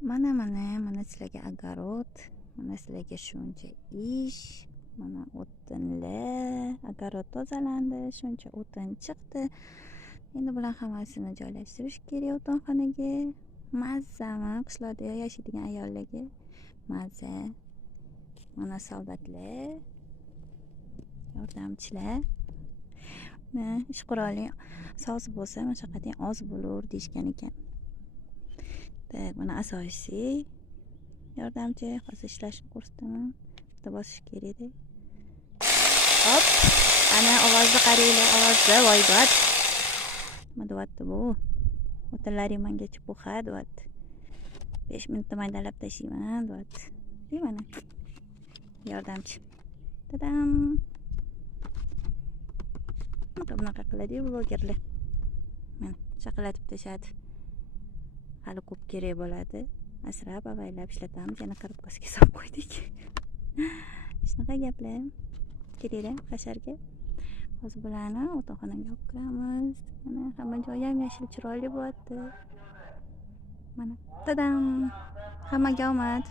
Mana sizlarga огород, mana sizlarga shuncha ish, mana o'tinlar, огород tozalandi, shuncha o'tin chiqdi. Endi bular hammasini joylashtirish kerak o'tinxonaga. Mazzami qishloqda yashaydigan ayollarga? Mazza. Mana soldatlar, yordamchilar. Ish quroli soz bo'lsa, mashaqqating oz bo'lur deyishgan ekan. Mana asosiy yordamchi, hozir ishlashni ko'rsataman. Bitta bosish kerak-da. Hop, ana ovozni qaranglar, ovozni voybat. Nima deyapti bu? O'tinlaring menga chipuxa deyapti. 5 minutda maydalab tashlayman deyapti. Mana yordamchi. Tadam. Bunaqa qiladi blogerlar. Mana shaqalatib tashadi. Hali ko'p kerak bo'ladi. Asrab avaylab ishlatamiz, yana korobkasiga solib qo'ydik. Shunaqa gaplar. Kerakda hasharga. Hozir bularni o'tinxonaga olib kiramiz. Mana hamma joyi ham yashil chiroyli bo'lyapti. Mana tadam. Hammaga omad.